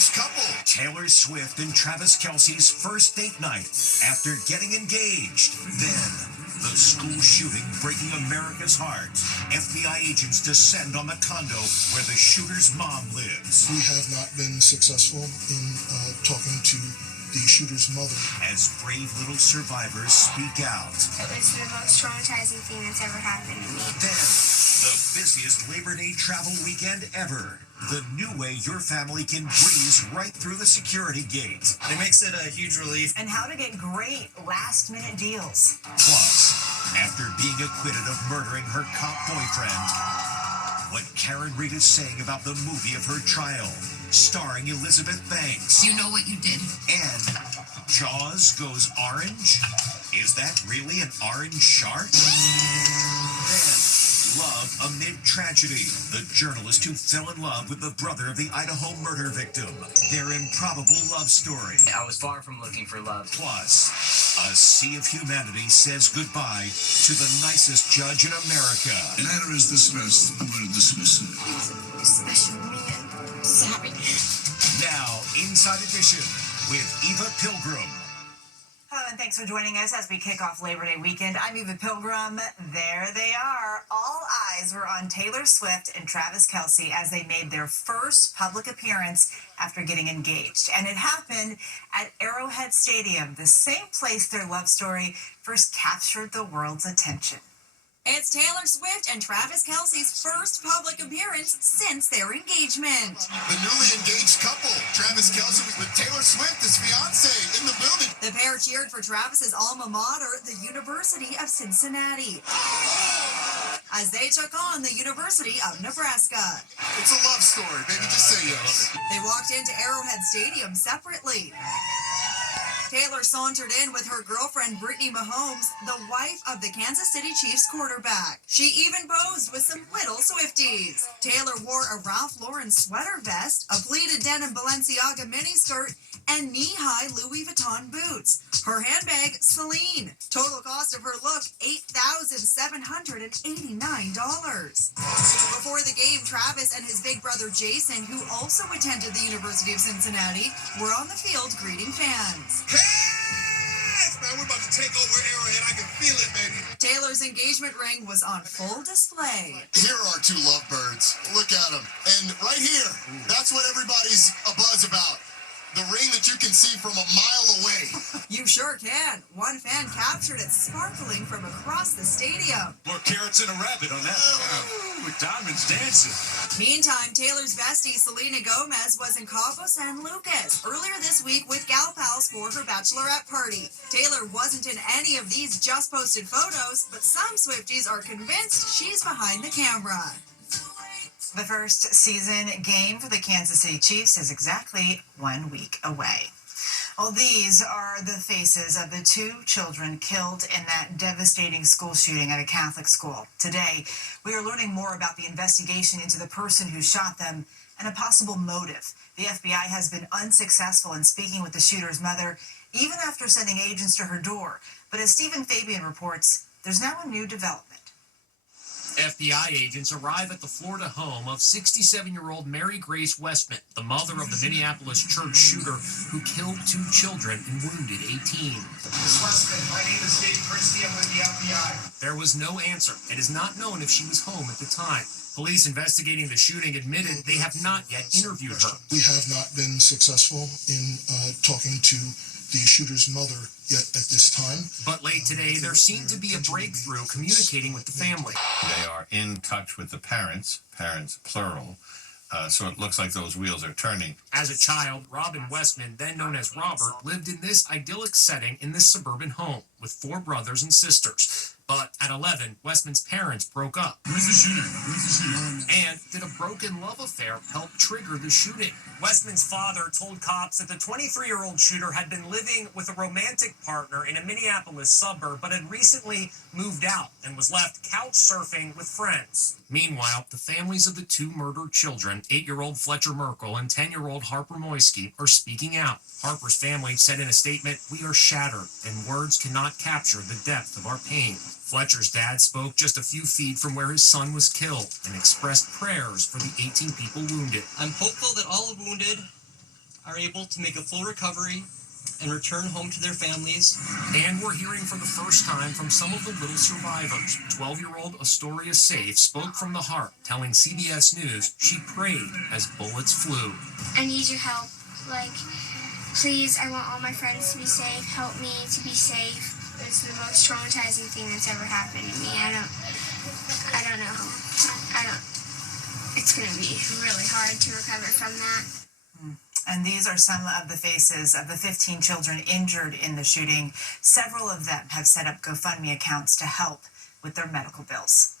engaged couple. Taylor Swift and Travis Kelce's first date night after getting engaged. Then, the school shooting breaking America's heart. FBI agents descend on the condo where the shooter's mom lives. We have not been successful in talking to the shooter's mother. As brave little survivors speak out. It was the most traumatizing thing that's ever happened to me. Then, the busiest Labor Day travel weekend ever. The new way your family can breeze right through the security gate. It makes it a huge relief. And how to get great last-minute deals. Plus, after being acquitted of murdering her cop boyfriend, what Karen Reed is saying about the movie of her trial, starring Elizabeth Banks. You know what you did. And Jaws goes orange? Is that really an orange shark? Then, love amid tragedy. The journalist who fell in love with the brother of the Idaho murder victim. Their improbable love story. I was far from looking for love. Plus, a sea of humanity says goodbye to the nicest judge in America. The matter is dismissed. I'm going to dismiss it. He's a special man. Sorry. Now, Inside Edition with Eva Pilgrim. Hello, and thanks for joining us as we kick off Labor Day weekend. I'm Eva Pilgrim. There they are. All eyes were on Taylor Swift and Travis Kelce as they made their first public appearance after getting engaged. And it happened at Arrowhead Stadium, the same place their love story first captured the world's attention. It's Taylor Swift and Travis Kelce's first public appearance since their engagement. The newly engaged couple, Travis Kelce with Taylor Swift, his fiance, in the building. The pair cheered for Travis's alma mater, the University of Cincinnati, as they took on the University of Nebraska. It's a love story, baby, just say yes. They walked into Arrowhead Stadium separately. Taylor sauntered in with her girlfriend Brittany Mahomes, the wife of the Kansas City Chiefs quarterback. She even posed with some little Swifties. Taylor wore a Ralph Lauren sweater vest, a pleated denim Balenciaga miniskirt, and knee-high Louis Vuitton boots. Her handbag, Celine. Total cost of her look, $8,789. Before the game, Travis and his big brother Jason, who also attended the University of Cincinnati, were on the field greeting fans. Yes, man, we're about to take over Arrowhead. I can feel it, baby. Taylor's engagement ring was on full display. Here are two lovebirds. Look at them. And right here, that's what everybody's abuzz about. The ring that you can see from a mile away. You sure can. One fan captured it sparkling from across the stadium. More carrots and a rabbit on that. Ooh, with diamonds dancing. Meantime, Taylor's bestie Selena Gomez was in Cabo San Lucas earlier this week with gal pals for her bachelorette party. Taylor wasn't in any of these just posted photos, but some Swifties are convinced she's behind the camera. The first season game for the Kansas City Chiefs is exactly 1 week away. Well, these are the faces of the two children killed in that devastating school shooting at a Catholic school. Today, we are learning more about the investigation into the person who shot them and a possible motive. The FBI has been unsuccessful in speaking with the shooter's mother, even after sending agents to her door. But as Stephen Fabian reports, there's now a new development. FBI agents arrive at the Florida home of 67-year-old Mary Grace Westman, the mother of the Minneapolis church shooter who killed 2 children and wounded 18. Ms. Westman, my name is Dave Christie. I'm with the FBI. There was no answer. It is not known if she was home at the time. Police investigating the shooting admitted they have not yet interviewed her. We have not been successful in talking to the shooter's mother yet at this time. But late today, there seemed to be a breakthrough communicating with the family. They are in touch with the parents plural, so it looks like those wheels are turning. As a child, Robin Westman, then known as Robert, lived in this idyllic setting in this suburban home with 4 brothers and sisters. But at 11, Westman's parents broke up. Who's the shooter? Who's the shooter? And did a broken love affair help trigger the shooting? Westman's father told cops that the 23-year-old shooter had been living with a romantic partner in a Minneapolis suburb, but had recently moved out and was left couch surfing with friends. Meanwhile, the families of the 2 murdered children, 8-year-old Fletcher Merkel and 10-year-old Harper Moisky, are speaking out. Harper's family said in a statement, "We are shattered, and words cannot capture the depth of our pain." Fletcher's dad spoke just a few feet from where his son was killed and expressed prayers for the 18 people wounded. I'm hopeful that all wounded are able to make a full recovery and return home to their families. And we're hearing for the first time from some of the little survivors. 12-year-old Astoria Safe spoke from the heart, telling CBS News she prayed as bullets flew. I need your help. Like, please, I want all my friends to be safe. Help me to be safe. It's the most traumatizing thing that's ever happened to me. I don't know. It's gonna be really hard to recover from that. And these are some of the faces of the 15 children injured in the shooting. Several of them have set up GoFundMe accounts to help with their medical bills.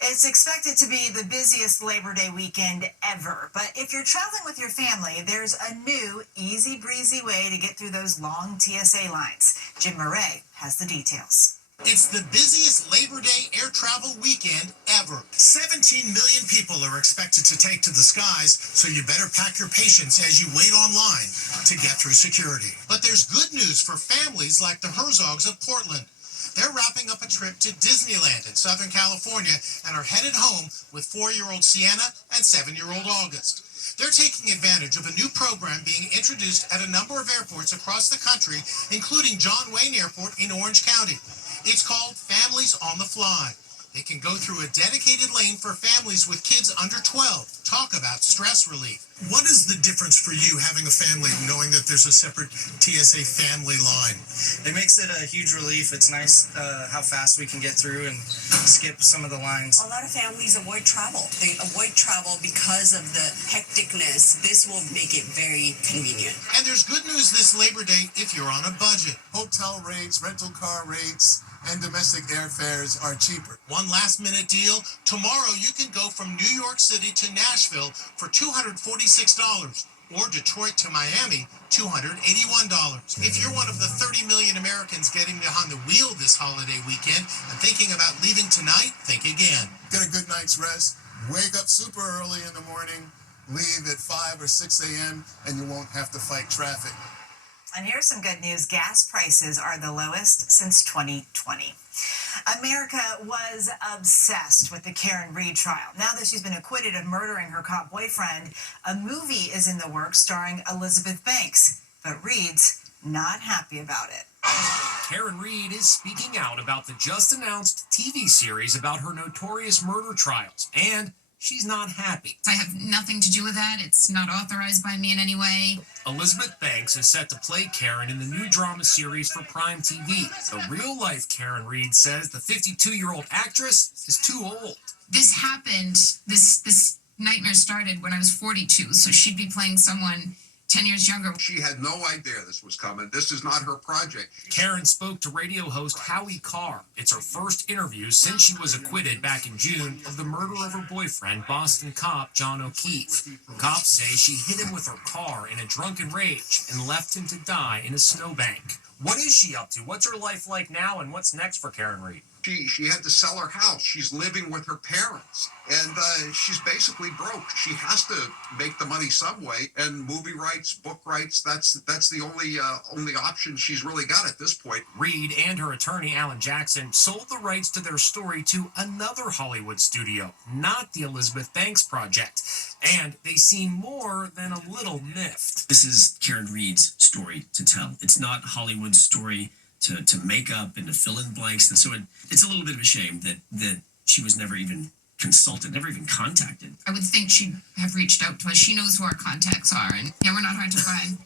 It's expected to be the busiest Labor Day weekend ever, but if you're traveling with your family, there's a new, easy breezy way to get through those long TSA lines. Jim Murray has the details. It's the busiest Labor Day air travel weekend ever. 17 million people are expected to take to the skies, so you better pack your patience as you wait online to get through security. But there's good news for families like the Herzogs of Portland. They're wrapping up a trip to Disneyland in Southern California and are headed home with 4-year-old Sienna and 7-year-old August. They're taking advantage of a new program being introduced at a number of airports across the country, including John Wayne Airport in Orange County. It's called Families on the Fly. It can go through a dedicated lane for families with kids under 12. Talk about stress relief. What is the difference for you having a family knowing that there's a separate TSA family line? It makes it a huge relief. It's nice how fast we can get through and skip some of the lines. A lot of families avoid travel. They avoid travel because of the hecticness. This will make it very convenient. And there's good news this Labor Day if you're on a budget. Hotel rates, rental car rates, and domestic airfares are cheaper. One last-minute deal. Tomorrow you can go from New York City to Nashville for $246, or Detroit to Miami, $281. If you're one of the 30 million Americans getting behind the wheel this holiday weekend and thinking about leaving tonight, think again. Get a good night's rest, wake up super early in the morning, leave at 5 or 6 a.m., and you won't have to fight traffic. And here's some good news. Gas prices are the lowest since 2020. America was obsessed with the Karen Read trial. Now that she's been acquitted of murdering her cop boyfriend, a movie is in the works starring Elizabeth Banks. But Read's not happy about it. Karen Read is speaking out about the just-announced TV series about her notorious murder trials, and she's not happy. I have nothing to do with that. It's not authorized by me in any way. Elizabeth Banks is set to play Karen in the new drama series for Prime TV. The real-life Karen Read says the 52-year-old actress is too old. This happened, this nightmare started when I was 42, so she'd be playing someone 10 years younger. She had no idea this was coming. This is not her project. Karen spoke to radio host Howie Carr. It's her first interview since she was acquitted back in June of the murder of her boyfriend, Boston cop John O'Keefe. Cops say she hit him with her car in a drunken rage and left him to die in a snowbank. What is she up to? What's her life like now, and what's next for Karen Read? She had to sell her house. She's living with her parents, and she's basically broke. She has to make the money some way, and movie rights, book rights, that's the only option she's really got at this point. Read and her attorney, Alan Jackson, sold the rights to their story to another Hollywood studio, not the Elizabeth Banks project. And they seem more than a little miffed. This is Karen Read's story to tell. It's not Hollywood's story to make up and to fill in blanks. And so it's a little bit of a shame that she was never even consulted, never even contacted. I would think she'd have reached out to us. She knows who our contacts are, and yeah, we're not hard to find.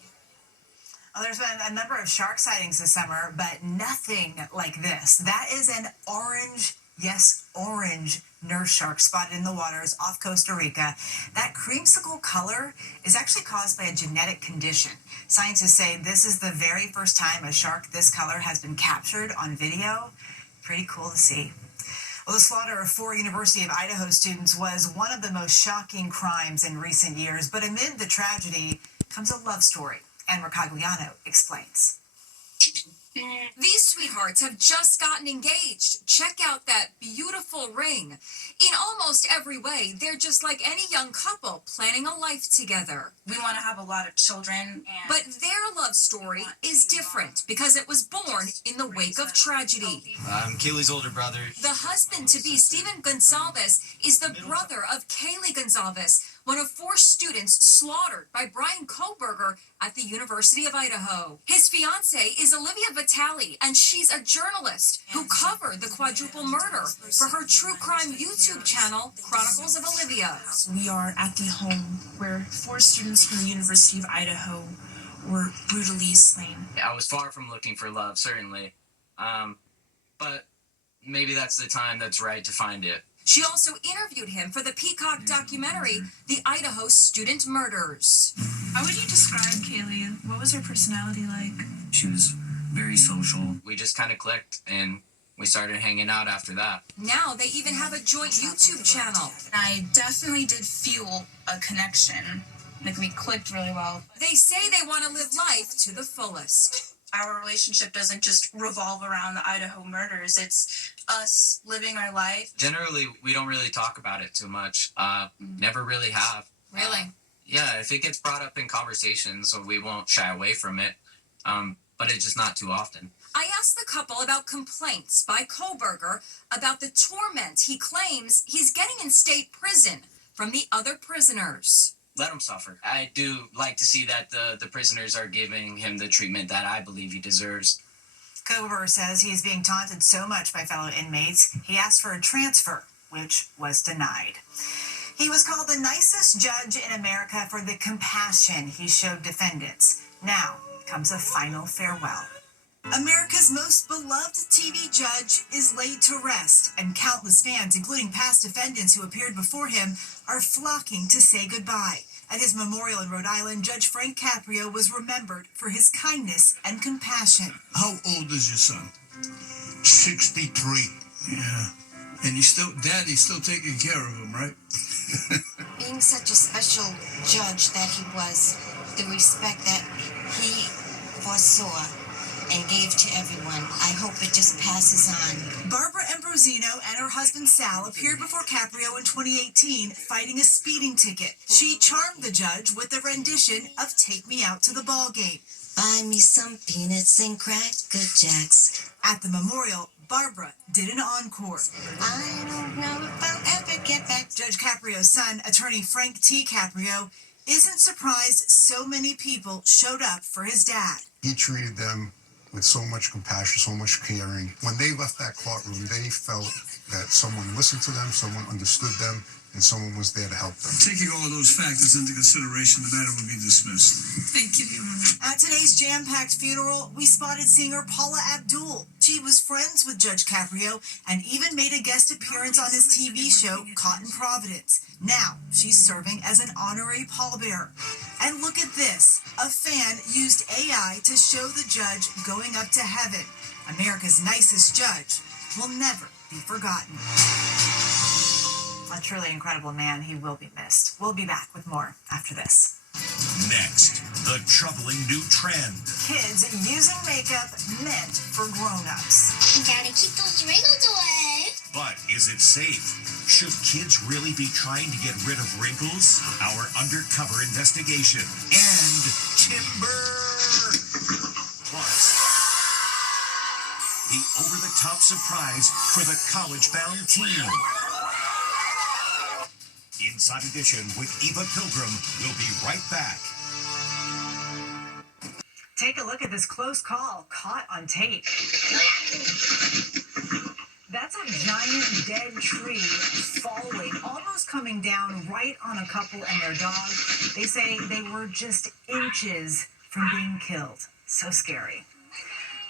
Well, there's been a number of shark sightings this summer, but nothing like this. That is an orange, yes, orange nurse shark spotted in the waters off Costa Rica. That creamsicle color is actually caused by a genetic condition. Scientists say this is the very first time a shark this color has been captured on video. Pretty cool to see. Well, the slaughter of 4 University of Idaho students was one of the most shocking crimes in recent years, but amid the tragedy comes a love story. Anne Mercogliano explains. These sweethearts have just gotten engaged. Check out that beautiful ring. In almost every way, they're just like any young couple planning a life together. We want to have a lot of children. But their love story is different because it was born in the wake of tragedy. I'm Kaylee's older brother. The husband-to-be, Stephen Gonzalez, is the brother of Kaylee Gonzalez, one of 4 students slaughtered by Brian Kohlberger at the University of Idaho. His fiancée is Olivia Vitale, and she's a journalist who covered the quadruple murder for her true crime YouTube channel, Chronicles of Olivia. We are at the home where 4 students from the University of Idaho were brutally slain. I was far from looking for love, certainly. But maybe that's the time that's right to find it. She also interviewed him for the Peacock documentary, The Idaho Student Murders. How would you describe Kaylee? What was her personality like? She was very social. We just kind of clicked, and we started hanging out after that. Now they even have a joint YouTube channel. I definitely did feel a connection. Like, we clicked really well. They say they want to live life to the fullest. Our relationship doesn't just revolve around the Idaho murders. It's us living our life. Generally, we don't really talk about it too much. Never really have. Really? Yeah, if it gets brought up in conversations, so we won't shy away from it. But it's just not too often. I asked the couple about complaints by Kohlberger about the torment he claims he's getting in state prison from the other prisoners. Let him suffer. I do like to see that the prisoners are giving him the treatment that I believe he deserves. Kohlberger says he's being taunted so much by fellow inmates, he asked for a transfer, which was denied. He was called the nicest judge in America for the compassion he showed defendants. Now comes a final farewell. America's most beloved TV judge is laid to rest, and countless fans, including past defendants who appeared before him, are flocking to say goodbye. At his memorial in Rhode Island, Judge Frank Caprio was remembered for his kindness and compassion. How old is your son? 63. Yeah. And Daddy's still taking care of him, right? Being such a special judge that he was, the respect that he foresaw and gave to everyone, I hope it just passes on. Barbara Ambrosino and her husband Sal appeared before Caprio in 2018 fighting a speeding ticket. She charmed the judge with a rendition of Take Me Out to the Ball Game. Buy me some peanuts and Cracker Jacks. At the memorial, Barbara did an encore. I don't know if I'll ever get back. Judge Caprio's son, attorney Frank T. Caprio, isn't surprised so many people showed up for his dad. He treated them with so much compassion, so much caring. When they left that courtroom, they felt that someone listened to them, someone understood them, and someone was there to help them. Taking all those factors into consideration, the matter will be dismissed. Thank you, Your Honor. At today's jam-packed funeral, we spotted singer Paula Abdul. She was friends with Judge Caprio and even made a guest appearance on his TV show, Caught in Providence. Now, she's serving as an honorary pallbearer. And look at this. A fan used AI to show the judge going up to heaven. America's nicest judge will never be forgotten. A truly incredible man. He will be missed. We'll be back with more after this. Next, the troubling new trend. Kids using makeup meant for grown-ups. Gotta keep those wrinkles away. But is it safe? Should kids really be trying to get rid of wrinkles? Our undercover investigation. And timber! Plus, the over-the-top surprise for the college-bound teen. Inside Edition with Eva Pilgrim will be right back. Take a look at this close call caught on tape. That's a giant dead tree falling, almost coming down right on a couple and their dog. They say they were just inches from being killed. So scary.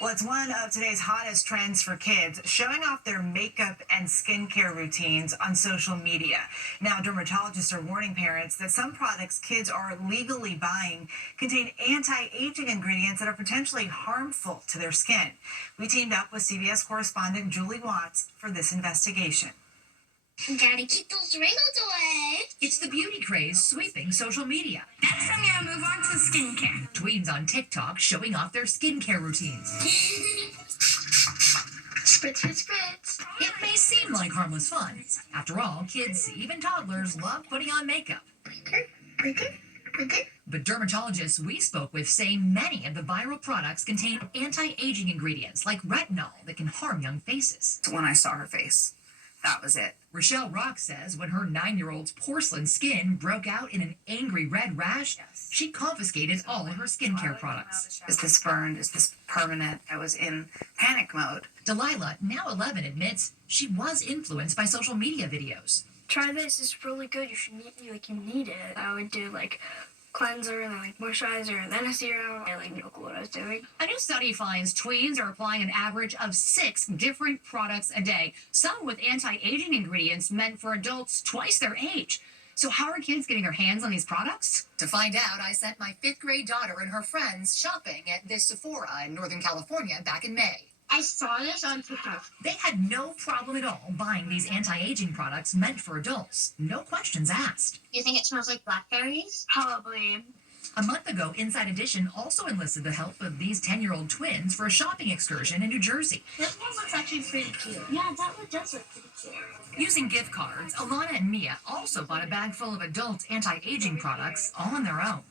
Well, it's one of today's hottest trends for kids, showing off their makeup and skincare routines on social media. Now, dermatologists are warning parents that some products kids are legally buying contain anti-aging ingredients that are potentially harmful to their skin. We teamed up with CBS correspondent Julie Watts for this investigation. Gotta keep those wrinkles away. It's the beauty craze sweeping social media. Next, I'm gonna move on to skincare. Tweens on TikTok showing off their skincare routines. Spritz, spritz, spritz. It may seem like harmless fun. After all, kids, even toddlers, love putting on makeup. But dermatologists we spoke with say many of the viral products contain anti-aging ingredients like retinol that can harm young faces. When I saw her face, that was it. Rochelle Rock says when her 9-year-old's porcelain skin broke out in an angry red rash, she confiscated all of her skincare products. Is this burned? Is this permanent? I was in panic mode. Delilah, now 11, admits she was influenced by social media videos. Try this, it's really good. You should need it. I would do cleanser and then moisturizer and then a serum. I no clue what I was doing. A new study finds tweens are applying an average of 6 different products a day, some with anti-aging ingredients meant for adults twice their age. So how are kids getting their hands on these products? To find out, I sent my 5th grade daughter and her friends shopping at this Sephora in Northern California back in May. I saw this on TikTok. They had no problem at all buying these anti-aging products meant for adults. No questions asked. Do you think it smells like blackberries? Probably. A month ago, Inside Edition also enlisted the help of these 10-year-old twins for a shopping excursion in New Jersey. This one looks actually pretty cute. Yeah, that one does look pretty cute. Using gift cards, Alana and Mia also bought a bag full of adult anti-aging products all on their own.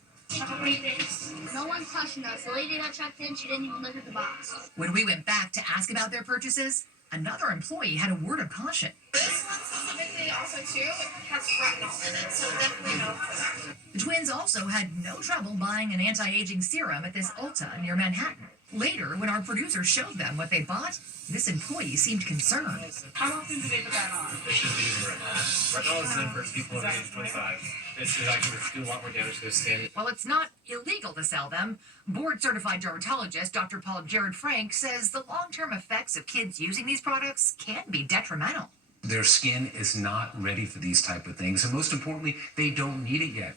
No one's touching us. The lady that checked in, she didn't even look at the box. When we went back to ask about their purchases, another employee had a word of caution. This one specifically also, too, has retinol in it, so definitely no for that. The twins also had no trouble buying an anti-aging serum at this Ulta near Manhattan. Later, when our producers showed them what they bought, this employee seemed concerned. How often do they put that on? They shouldn't be using retinol. Retinol is meant for people over age 25. This is actually do a lot more damage to the skin. While it's not illegal to sell them, board-certified dermatologist Dr. Paul Jared Frank says the long-term effects of kids using these products can be detrimental. Their skin is not ready for these type of things, and most importantly, they don't need it yet.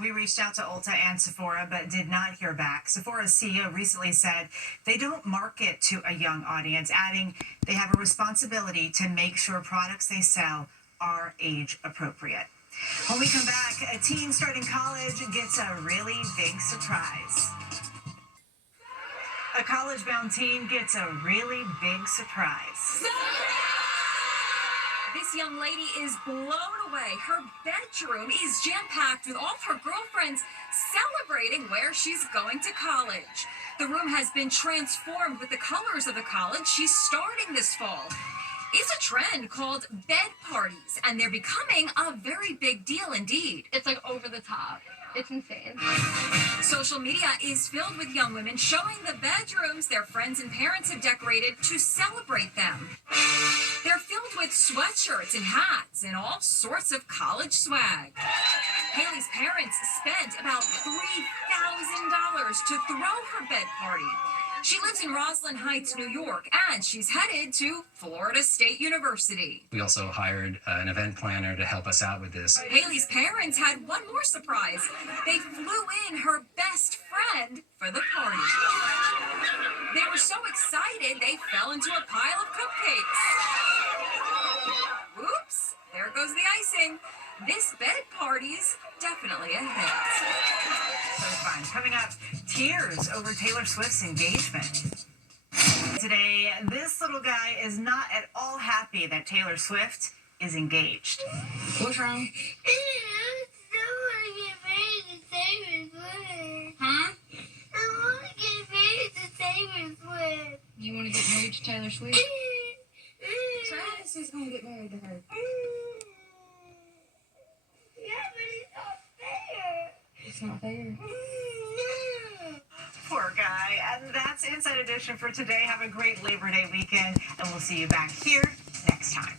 We reached out to Ulta and Sephora, but did not hear back. Sephora's CEO recently said they don't market to a young audience, adding they have a responsibility to make sure products they sell are age appropriate. When we come back, a teen starting college gets a really big surprise. A college-bound teen gets a really big surprise. This young lady is blown away. Her bedroom is jam-packed with all of her girlfriends celebrating where she's going to college. The room has been transformed with the colors of the college she's starting this fall. It's a trend called bed parties, and they're becoming a very big deal indeed. It's over the top. It's insane. Social media is filled with young women showing the bedrooms their friends and parents have decorated to celebrate them. They're filled with sweatshirts and hats and all sorts of college swag. Haley's parents spent about $3,000 to throw her bed party. She lives in Roslyn Heights, New York, and she's headed to Florida State University. We also hired an event planner to help us out with this. Haley's parents had one more surprise. They flew in her best friend for the party. They were so excited they fell into a pile of cupcakes. Oops, there goes the icing. This bed party's definitely a hit. So fun. Coming up, tears over Taylor Swift's engagement. Today, this little guy is not at all happy that Taylor Swift is engaged. What's wrong? Huh? I want to get married to Taylor Swift. You want to get married to Taylor Swift? Travis is going to get married to her. Yeah, but it's not fair. It's not fair. Poor guy. And that's Inside Edition for today. Have a great Labor Day weekend, and we'll see you back here next time.